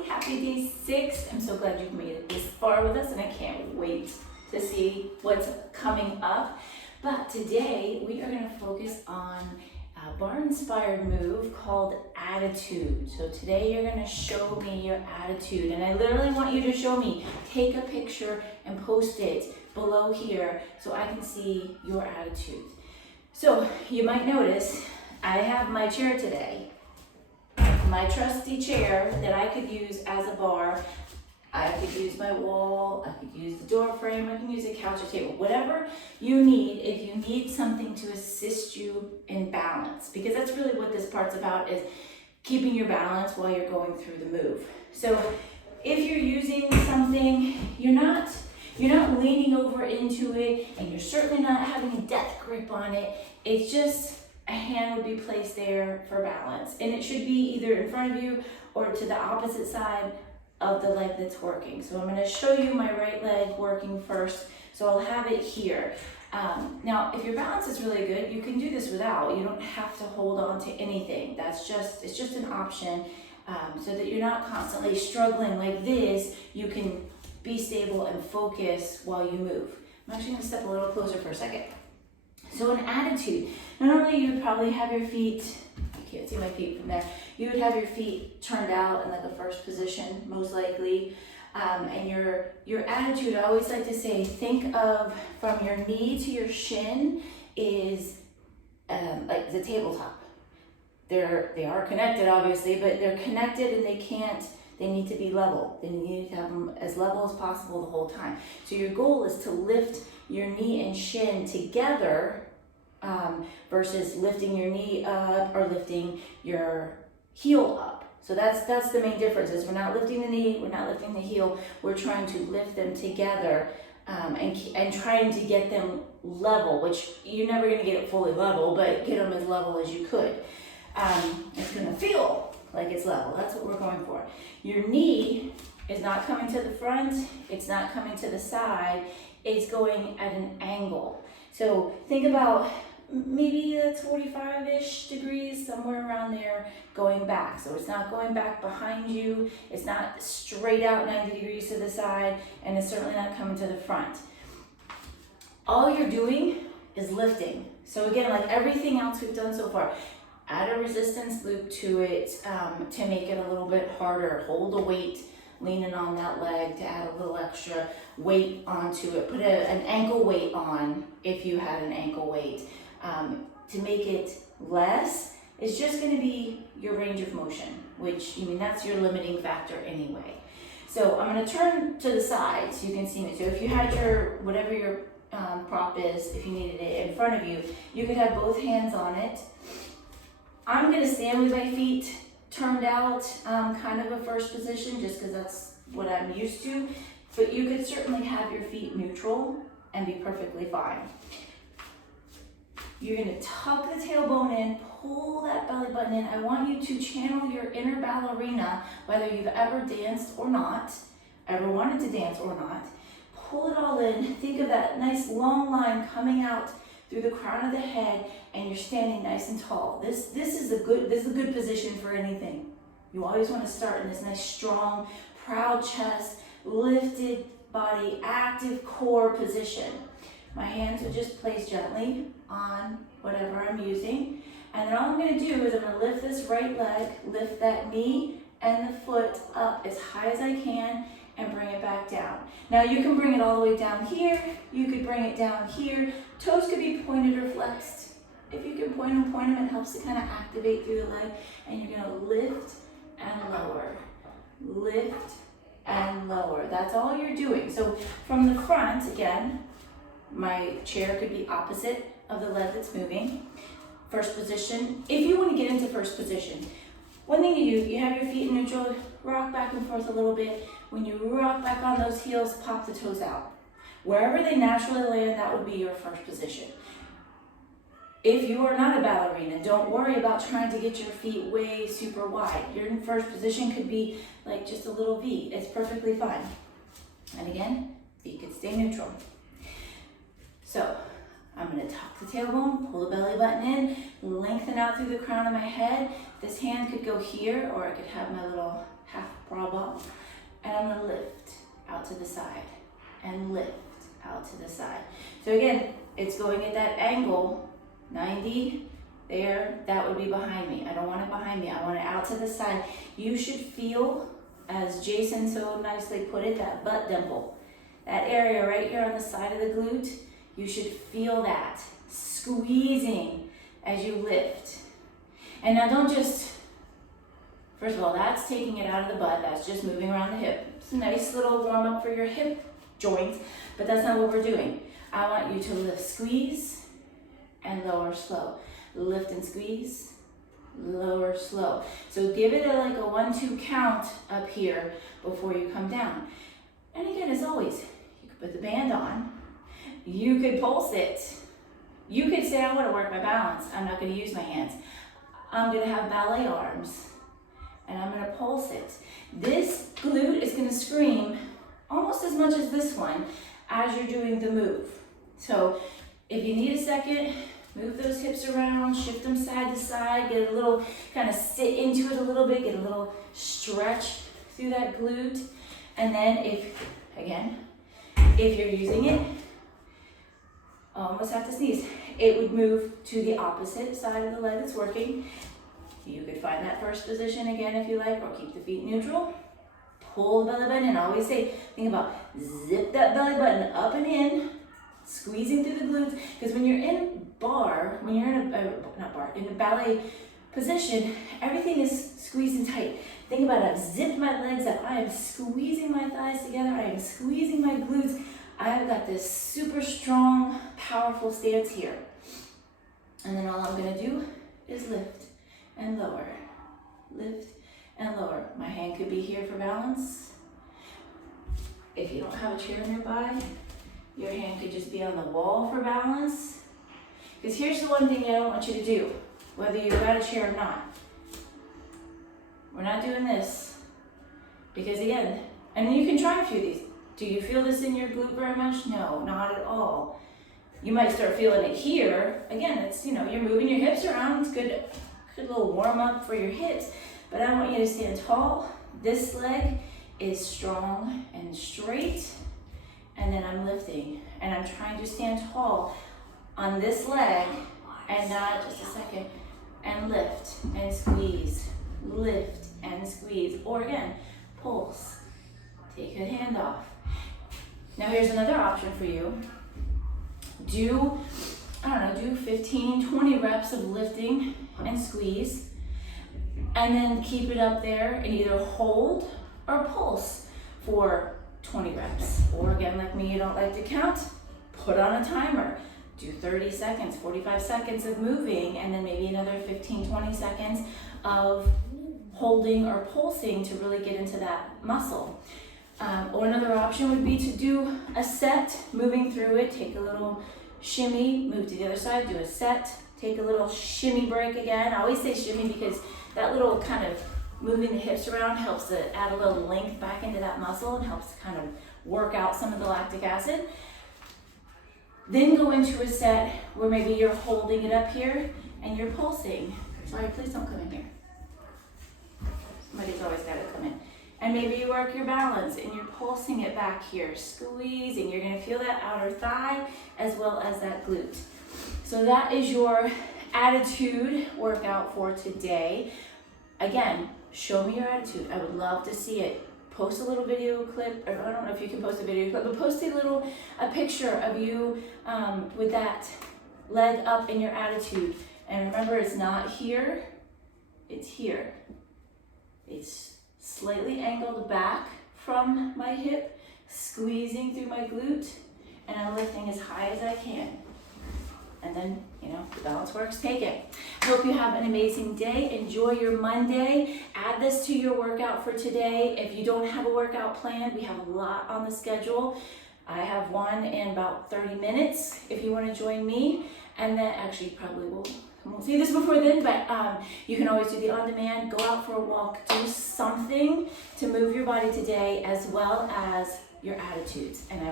happy day 6. I'm so glad you've made it this far with us, and I can't wait to see what's coming up. But today we are going to focus on a bar-inspired move called attitude. So today you're going to show me your attitude, and I literally want you to show me. Take a picture and post it below here so I can see your attitude. So you might notice I have my chair today. My trusty chair that I could use as a bar. I could use my wall, I could use the door frame, I can use a couch or table, whatever you need. If you need something to assist you in balance, because that's really what this part's about, is keeping your balance while you're going through the move. So if you're using something, you're not leaning over into it, and you're certainly not having a death grip on it. It's just a hand would be placed there for balance, and it should be either in front of you or to the opposite side of the leg that's working. So I'm going to show you my right leg working first, so I'll have it here. Now if your balance is really good, you can do this without. You don't have to hold on to anything. It's just an option, so that you're not constantly struggling like this. You can be stable and focus while you move. I'm actually going to step a little closer for a second. So an attitude, normally you would probably have your feet, you can't see my feet from there, you would have your feet turned out in like a first position, most likely. And your attitude, I always like to say, think of from your knee to your shin is like the tabletop. They are connected, obviously, but they're connected, and they need to be level. They need to have them as level as possible the whole time. So your goal is to lift your knee and shin together, versus lifting your knee up or lifting your heel up. So that's the main difference, is we're not lifting the knee, we're not lifting the heel, we're trying to lift them together, and trying to get them level, which you're never going to get it fully level, but get them as level as you could. It's going to feel like it's level. That's what we're going for. Your knee is not coming to the front, it's not coming to the side, it's going at an angle. So think about maybe that's 45-ish degrees, somewhere around there, going back. So it's not going back behind you, it's not straight out 90 degrees to the side, and it's certainly not coming to the front. All you're doing is lifting. So again, like everything else we've done so far, add a resistance loop to it, to make it a little bit harder. Hold the weight, leaning on that leg to add a little extra weight onto it. Put an ankle weight on if you had an ankle weight. To make it less, it's just going to be your range of motion, which, that's your limiting factor anyway. So I'm going to turn to the side so you can see me. So if you had whatever your prop is, if you needed it in front of you, you could have both hands on it. I'm going to stand with my feet turned out, kind of a first position, just because that's what I'm used to. But you could certainly have your feet neutral and be perfectly fine. You're going to tuck the tailbone in, pull that belly button in. I want you to channel your inner ballerina, whether you've ever danced or not, ever wanted to dance or not. Pull it all in. Think of that nice long line coming out through the crown of the head, and you're standing nice and tall. This is a good position for anything. You always want to start in this nice, strong, proud chest, lifted body, active core position. My hands are just placed gently on whatever I'm using. And then all I'm going to do is I'm going to lift this right leg, lift that knee and the foot up as high as I can, and bring it back down. Now you can bring it all the way down here. You could bring it down here. Toes could be pointed or flexed. If you can point them, it helps to kind of activate through the leg. And you're going to lift and lower. Lift and lower. That's all you're doing. So from the front, again, my chair could be opposite of the leg that's moving. First position. If you want to get into first position, one thing you do, you have your feet in neutral, rock back and forth a little bit. When you rock back on those heels, pop the toes out. Wherever they naturally land, that would be your first position. If you are not a ballerina, don't worry about trying to get your feet way super wide. Your first position could be like just a little V. It's perfectly fine. And again, feet could stay neutral. So I'm gonna tuck the tailbone, pull the belly button in, lengthen out through the crown of my head. This hand could go here, or I could have my little half bra ball. And I'm gonna lift out to the side and lift out to the side. So again, it's going at that angle, 90, there, that would be behind me. I don't want it behind me, I want it out to the side. You should feel, as Jason so nicely put it, that butt dimple. That area right here on the side of the glute, you should feel that squeezing as you lift. And now don't just, first of all, that's taking it out of the butt, that's just moving around the hip. It's a nice little warm up for your hip joints, but that's not what we're doing. I want you to lift, squeeze, and lower slow. Lift and squeeze, lower slow. So give it like a 1-2 count up here before you come down. And again, as always, you could put the band on. You could pulse it. You could say, I want to work my balance. I'm not going to use my hands. I'm going to have ballet arms. And I'm going to pulse it. This glute is going to scream almost as much as this one as you're doing the move. So if you need a second, move those hips around, shift them side to side, get a little, kind of sit into it a little bit, get a little stretch through that glute. And then if you're using it, almost have to sneeze, it would move to the opposite side of the leg that's working. You could find that first position again if you like, or keep the feet neutral. Pull the belly button in. I always say, think about zip that belly button up and in, squeezing through the glutes, because when you're in bar, when you're in a ballet position, everything is squeezed and tight. Think about it, I've zipped my legs up, I am squeezing my thighs together, I am squeezing my glutes. I have got this super strong, powerful stance here. And then all I'm gonna do is lift and lower, lift and lower. My hand could be here for balance. If you don't have a chair nearby, your hand could just be on the wall for balance. Because here's the one thing I don't want you to do, whether you've got a chair or not. We're not doing this. Because again, and you can try a few of these. Do you feel this in your glute very much? No, not at all. You might start feeling it here. Again, it's, you're moving your hips around. It's good little warm up for your hips. But I want you to stand tall. This leg is strong and straight. And then I'm lifting. And I'm trying to stand tall on this leg. And not just a second. And lift and squeeze. Lift and squeeze. Or again, pulse. Take a hand off. Now here's another option for you. Do 15, 20 reps of lifting and squeeze, and then keep it up there and either hold or pulse for 20 reps. Or again, like me, you don't like to count, put on a timer. Do 30 seconds, 45 seconds of moving, and then maybe another 15, 20 seconds of holding or pulsing to really get into that muscle. Or another option would be to do a set, moving through it, take a little shimmy, move to the other side, do a set, take a little shimmy break again. I always say shimmy because that little kind of moving the hips around helps to add a little length back into that muscle and helps to kind of work out some of the lactic acid. Then go into a set where maybe you're holding it up here and you're pulsing. Sorry, please don't come in here. Somebody's always got to come in. And maybe you work your balance and you're pulsing it back here, squeezing. You're gonna feel that outer thigh as well as that glute. So that is your attitude workout for today. Again, show me your attitude. I would love to see it. Post a little video clip, or I don't know if you can post a video clip, but post a picture of you with that leg up in your attitude. And remember, it's not here, it's here. It's slightly angled back from my hip, squeezing through my glute, and I'm lifting as high as I can. And then, the balance works, take it. I hope you have an amazing day. Enjoy your Monday. Add this to your workout for today. If you don't have a workout planned, we have a lot on the schedule. I have one in about 30 minutes if you want to join me. And then, actually, probably won't see this before then, but you can always do the on-demand, go out for a walk, do something to move your body today as well as your attitudes. And I will